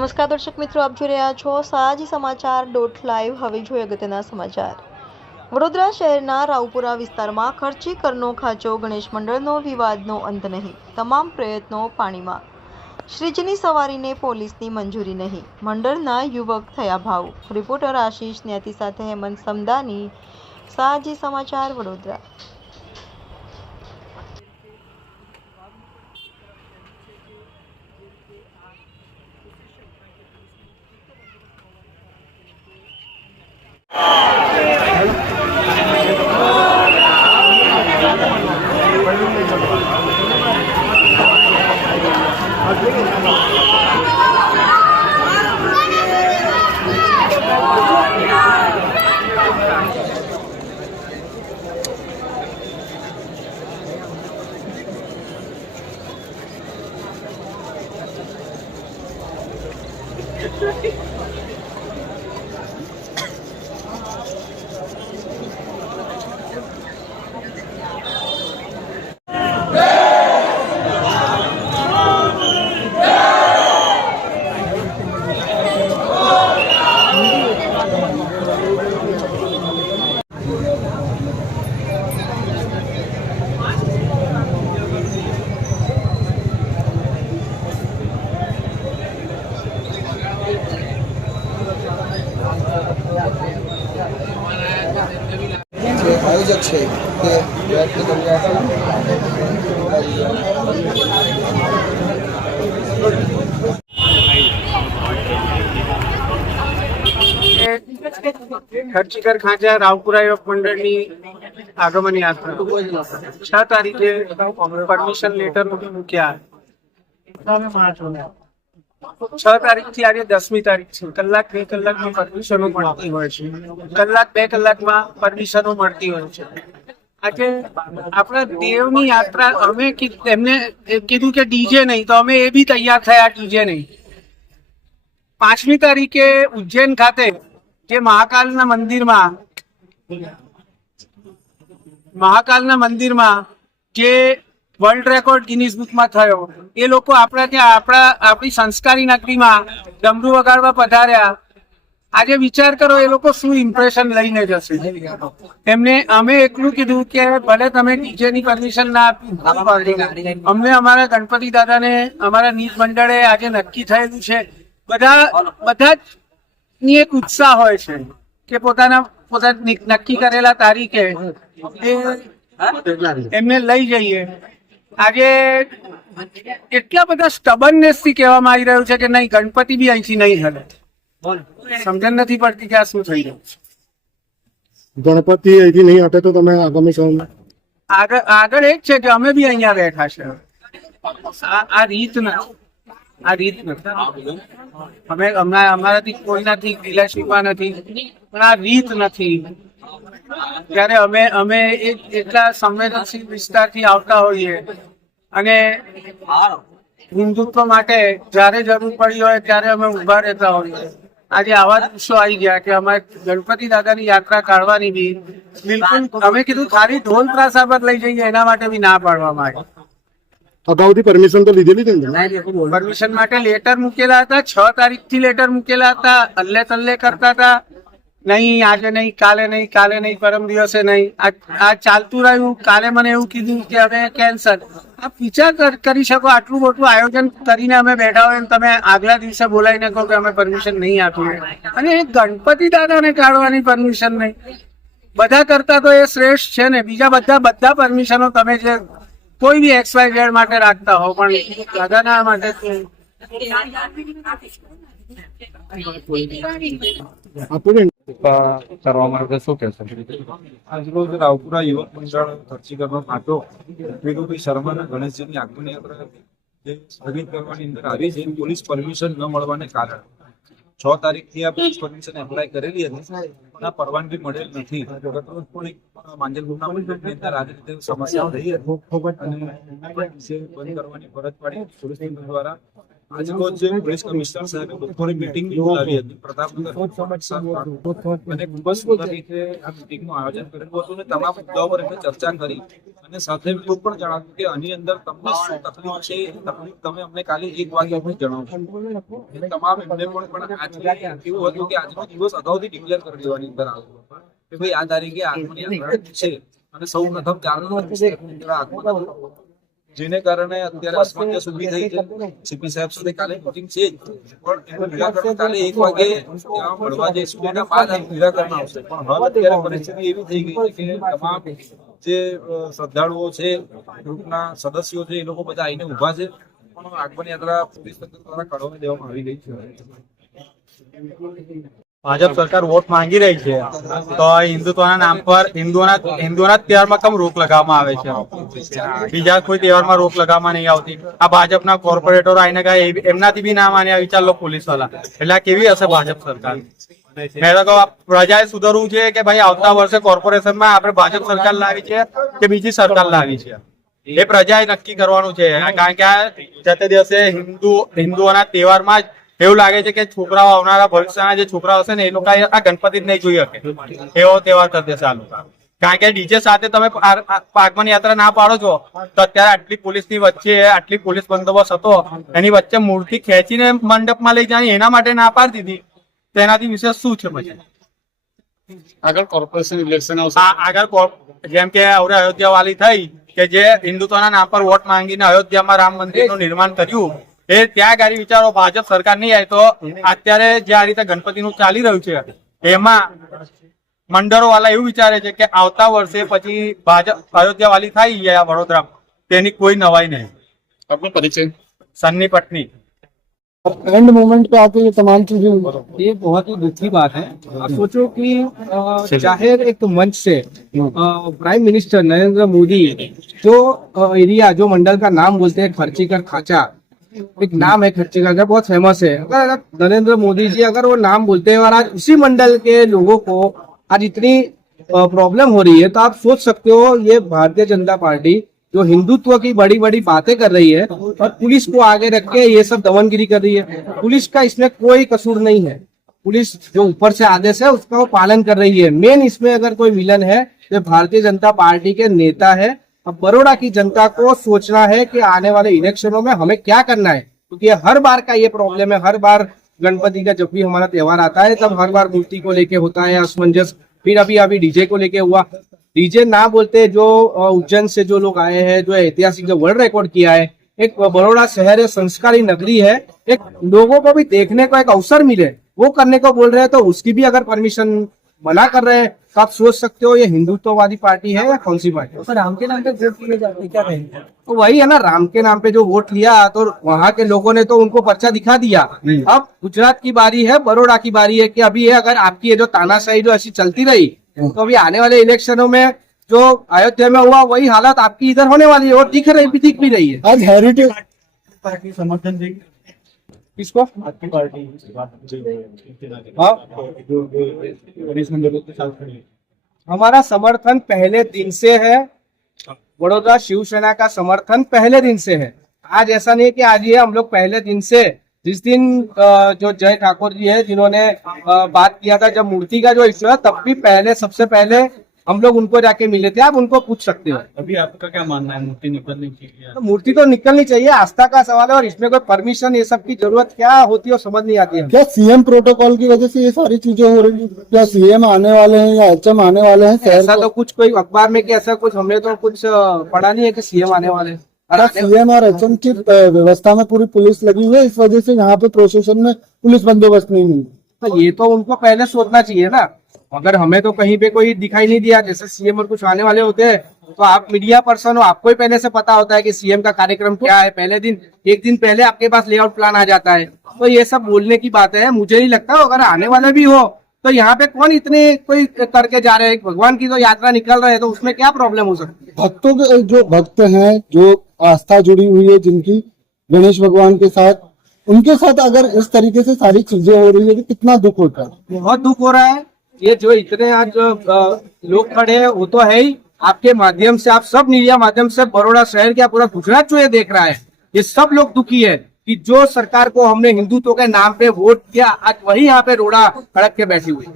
નમસ્કાર દર્શક મિત્રો, આપ જોઈ રહ્યા છો સાજી સમાચાર .live. હવે જોઈએ અગત્યના સમાચાર. વડોદરા શહેરના રાવપુરા વિસ્તારમાં ખર્ચી કરનો ખાંચો ગણેશ મંડળનો વિવાદનો અંત નહીં, તમામ પ્રયત્નો પાણીમાં. શ્રીજીની સવારીને પોલીસની મંજૂરી નહીં, મંડળના યુવક થયા ભાવુક. રિપોર્ટર આશીષ ન્યાતી સાથે હેમંત સમદાની, સાજી સમાચાર વડોદરા. આયોજક છે તે વ્યક્ત કર્યા ખર્ચીકર ખાંચા રાવપુરા યુવક મંડળની આગમન યાત્રા 6 તારીખે પરમિશન લેટર મૂક્યા. 6 તારીખથી આજે 10મી તારીખ છે. કલાક 2 કલાકમાં પરમિશનો મળતી હોય છે, કલાક 2 કલાકમાં પરમિશનો મળતી હોય છે. આજે આપણા દેવની યાત્રા અમે એમને કીધું કે ડીજે નહીં, તો અમે એ બી તૈયાર થયા ડીજે નહીં. 5મી તારીખે ઉજ્જૈન ખાતે જે મહાકાલના મંદિરમાં જે વર્લ્ડ રેકોર્ડ ગિનીસ બુકમાં થયો, એ લોકો આપણા ત્યાં આપણી સંસ્કારી નગરીમાં ડમરૂ વગાડવા પધાર્યા. આજે વિચાર કરો એ લોકો શું ઇમ્પ્રેશન લઈને જશે. અમે એટલું કીધું કે ભલે તમે ડીજે ની પરમિશન ના આપી, અમને અમારા ગણપતિ દાદાને અમારા નીત મંડળે આજે નક્કી થયેલું છે. બધા ની એક ઉત્સાહ હોય છે કે પોતાના નક્કી કરેલા તારીખે એમને લઈ જઈએ. આજે એટલા બધા સ્ટબનનેસ થી કહેવામાં આવી રહ્યું છે કે નહીં, ગણપતિ બી અહીંથી નહીં હલે. સમજણ નથી પડતી કે આ શું થઈ રહ્યું છે. ગણપતિ અહીંથી નહીં હટે તો તમે આગામી સમયમાં આગળ એ જ છે કે અમે બી અહીંયા બેઠા છે. આ રીત નથી. અમે અમારાથી કોઈનાથી ગિલાશીપા નથી, પણ આ રીત નથી. જ્યારે અમે એટલા સંવેદનશીલ વિસ્તારથી આવતા હોઈએ અને હિન્દુત્વ માટે જ્યારે જરૂર પડી હોય ત્યારે અમે ઉભા રહેતા હોઈએ. આજે આવા દિવસો આવી ગયા કે અમારે ગણપતિ દાદાની યાત્રા કાઢવાની બી બિલકુલ અમે કીધું ખાલી ઢોલ ત્રાસા પર લઈ જઈએ એના માટે બી ના પાડવામાં આવી. અગાઉથી પરમિશન તો લીધેલી ને? પરમિશન માટે લેટર મૂકેલા હતા, 6 તારીખથી લેટર મૂકેલા હતા. અલ્લે તલ્લે કરતા હતા, નહીં આજે નહીં, કાલે નહીં, કાલે નહીં, પરમ દિવસે નહીં. આ ચાલતું રહ્યું. કાલે મને એવું કીધું કે હવે કેન્સલ. આપ વિચાર કરી શકો, આટલું મોટું આયોજન કરીને અમે બેઠા હોય, તમે આગલા દિવસે બોલાવીને કહો કે અમે પરમિશન નહીં આપીએ. અને એ ગણપતિ દાદાને કાઢવાની પરમિશન નહીં. બધા કરતા તો એ શ્રેષ્ઠ છે ને. બીજા બધા પરમિશનો તમે જે કોઈ બી XYZ માટે રાખતા હો, પણ દાદાના માટે કરવા માટે શું કહેશો? આજરોજ રાવપુરા યુવક મંડળ ખર્ચીકરનો ખાંચો વિરુભાઈ શર્માના ગણેશજીની આગમન યાત્રા જે સ્થગિત કરવાની અંદર આવી છે. પોલીસ પરમિશન ન મળવાને કારણે 6 તારીખથી આ પોલીસ પરમિશન એપ્લાય કરેલી હતી, પણ આ પરવાનગી મળેલ નથી. ગતરોજ પણ એક માંજલપુરના મંડળની અંદર આવી રીતે સમસ્યા થઈ હતી અને બંધ કરવાની ફરજ પડી પોલીસ દ્વારા. આજે રોજ પોલીસ કમિશનર સાહેબે બપોરે મીટિંગ બોલાવી હતી પ્રતાપનગર અને ખૂબ જ સુંદર રીતે આ મીટિંગનું આયોજન કરેલું હતું અને તમામ મુદ્દાઓ પર એમને ચર્ચા કરી અને સાથે એવું પણ જણાવ્યું કે આની અંદર તમને શું તકલીફ છે એ તકલીફ તમે અમને કાલે 1 વાગે અમને જણાવશો. તમામ એમને પણ આજે એવું હતું કે આજનો દિવસ અગાઉથી ડિક્લેર કરી દેવાની અંદર આવ્યો કે ભાઈ આ તારીખે આત્મનિર્ભર છે અને સૌ પ્રથમ આગમન, જેને કારણે અત્યારે અસમંજસ ઊભી થઈ છે. સીપી સાહેબ સાથે કાલે મીટિંગ છે જ, પણ એનું નિરાકરણ કાલે 1 વાગે ત્યાં મળવા જઈશું. એના બાદ આ નિરાકરણ આવશે. પણ હવે અત્યારે પરિસ્થિતિ એવી થઈ ગઈ છે કે તમામ જે શ્રદ્ધાળુઓ છે, ગ્રુપના સદસ્યો છે, એ લોકો બધા આવીને ઉભા છે, પણ આગમન યાત્રા પોલીસ તંત્ર દ્વારા કાઢવામાં દેવામાં આવી ગઈ છે. ભાજપ સરકાર વોટ માંગી રહી છે તો હિન્દુત્વના નામ પર હિન્દુઓના તહેવારમાં કેમ રોક લગાવવામાં આવે છે? બીજા કોઈ તહેવારમાં રોક લગાવવામાં નહીં આવતી. આ ભાજપના કોર્પોરેટરો આવીને કહે એમનાથી બી ના માન્યા વિચાર લો પોલીસ વાળા. એટલે કેવી હશે ભાજપ સરકાર? મેં તો કહું પ્રજાએ સુધરવું છે કે ભાઈ આવતા વર્ષે કોર્પોરેશનમાં આપણે ભાજપ સરકાર લાવી છે કે બીજી સરકાર લાવી છે, એ પ્રજાએ નક્કી કરવાનું છે. કારણ કે આ જતે દિવસે હિન્દુઓના તહેવારમાં જ એવું લાગે છે કે છોકરાઓ આવનારા ભવિષ્યના જે છોકરાઓ હશે ને એ લોકો આ ગણપતિ જ નહીં જોઈ શકે એવો તહેવાર કરી દેશે આ લોકો. કારણ કે ડીજે સાથે તમે આગમન યાત્રા ના પાડો છો તો અત્યારે આટલી પોલીસની વચ્ચે આટલી પોલીસ બંદોબસ્ત હતો, એની વચ્ચે મૂર્તિ ખેંચીને મંડપમાં લઈ જાય એના માટે ના પાડી દીધી, તેનાથી વિશેષ શું છે? પછી આગળ કોર્પોરેશન ઇલેક્શન આવશે. આગળ જેમ કે હવે અયોધ્યા વાલી થઈ કે જે હિન્દુત્વના નામ પર વોટ માંગીને અયોધ્યામાં રામ મંદિરનું નિર્માણ કર્યું, એ ત્યાં ગાડી વિચારો ભાજપ સરકાર નહીં આવી તો અત્યારે જે આ રીતે ગણપતિનું ચાલી રહ્યું છે એમાં મંડળો વાળા એવું વિચારે છે કે આવતા વર્ષે પછી ભાજપ અયોધ્યા વાલી થઈ ગયા વડોદરા, તેની કોઈ નવાઈ નહીં. આપનો પરિચય? સન્ની पत्नी. एंड मोमेंट पे आके ये तमाम चीजें, ये बहुत ही दुखी बात है. आप सोचो कि जाहिर एक मंच से प्राइम मिनिस्टर नरेंद्र मोदी जो एरिया जो मंडल का नाम बोलते हैं खर्चीकर खाचा, एक नाम है खर्चीकर का, बहुत फेमस है. अगर नरेंद्र मोदी जी अगर वो नाम बोलते हैं और आज उसी मंडल के लोगों को आज इतनी प्रॉब्लम हो रही है, तो आप सोच सकते हो ये भारतीय जनता पार्टी जो हिंदुत्व की बड़ी बड़ी बातें कर रही है और पुलिस को आगे रख के ये सब दमनगिरी कर रही है. पुलिस का इसमें कोई कसूर नहीं है. पुलिस जो ऊपर से आदेश है उसका वो पालन कर रही है. मेन इसमें अगर कोई विलन है तो भारतीय जनता पार्टी के नेता है. अब बड़ौदा की जनता को सोचना है कि आने वाले इलेक्शनों में हमें क्या करना है, क्योंकि हर बार का ये प्रॉब्लम है. हर बार गणपति का जब भी हमारा त्योहार आता है तब हर बार मूर्ति को लेके होता है असमंजस. फिर अभी डीजे को लेके हुआ. डीजे ना बोलते जो उज्जैन से जो लोग आए हैं, जो ऐतिहासिक जो वर्ल्ड रिकॉर्ड किया है, एक बड़ौदा शहर है, संस्कारी नगरी है, एक लोगों को भी देखने को एक अवसर मिले वो करने को बोल रहे हैं, तो उसकी भी अगर परमिशन मना कर रहे हैं तो आप सोच सकते हो ये हिंदुत्ववादी पार्टी है या कौन सी पार्टी? तो राम के नाम पे वोट लिए जाते क्या कहेंगे? तो वही है ना, राम के नाम पे जो वोट लिया तो वहाँ के लोगों ने तो उनको पर्चा दिखा दिया. अब गुजरात की बारी है, बड़ौदा की बारी है कि अभी ये अगर आपकी ये जो तानाशाही जो ऐसी चलती रही तो अभी आने वाले इलेक्शनों में जो अयोध्या में हुआ वही हालत आपकी इधर होने वाली है और दिख भी रही है. आज हेरिटेज पार्टी समर्थन देगी किसको? आपकी पार्टी हाँ, हमारा समर्थन पहले दिन से है. बड़ौदा शिवसेना का समर्थन पहले दिन से है. आज ऐसा नहीं है कि आज ये हम लोग पहले दिन से, जिस दिन जो जय ठाकुर जी है जिन्होंने बात किया था जब मूर्ति का जो इश्यू है, तब भी पहले सबसे पहले हम लोग उनको जाके मिले थे. आप उनको पूछ सकते हो. अभी आपका क्या मानना है? मूर्ति निकलनी चाहिए? तो मूर्ति तो निकलनी चाहिए, आस्था का सवाल है, और इसमें कोई परमिशन ये सब की जरूरत क्या होती है समझ नहीं आती है. क्या सीएम प्रोटोकॉल की वजह से ये सारी चीजें हो रही है? क्या सीएम आने वाले हैं या एचएम आने वाले हैं शहर ऐसा तो कुछ कोई अखबार में कि ऐसा कुछ हमने तो कुछ पढ़ा नहीं है कि सीएम आने वाले हैं. क्या सीएम और एचएम की व्यवस्था में पूरी पुलिस लगी हुई है, इस वजह से यहाँ पे प्रोसेशन में पुलिस बंदोबस्त नहीं मिली? तो ये तो उनको पहले सोचना चाहिए ना. अगर हमें तो कहीं पे कोई दिखाई नहीं दिया, जैसे सीएम और कुछ आने वाले होते हैं तो आप मीडिया पर्सन हो, आपको ही पहले से पता होता है कि सीएम का कार्यक्रम क्या है. पहले दिन एक दिन पहले आपके पास लेआउट प्लान आ जाता है. तो ये सब बोलने की बात है. मुझे नहीं लगता अगर आने वाले भी हो तो यहाँ पे कौन इतने कोई करके जा रहे हैं. भगवान की तो यात्रा निकल रहे हैं तो उसमें क्या प्रॉब्लम हो सकती है? भक्तों के जो भक्त हैं, जो आस्था जुड़ी हुई है जिनकी गणेश भगवान के साथ, उनके साथ अगर इस तरीके से सारी चीजें हो रही है तो कितना दुख होता है. बहुत दुख हो रहा है. ये जो इतने आज लोग खड़े हैं वो तो है ही. आपके माध्यम से, आप सब मीडिया माध्यम से बड़ौदा शहर क्या पूरा गुजरात जो ये देख रहा है, ये सब लोग दुखी है कि जो सरकार को हमने हिंदुत्व के नाम पे वोट किया आज वही यहाँ पे रोड़ा खड़क के बैठी हुई है।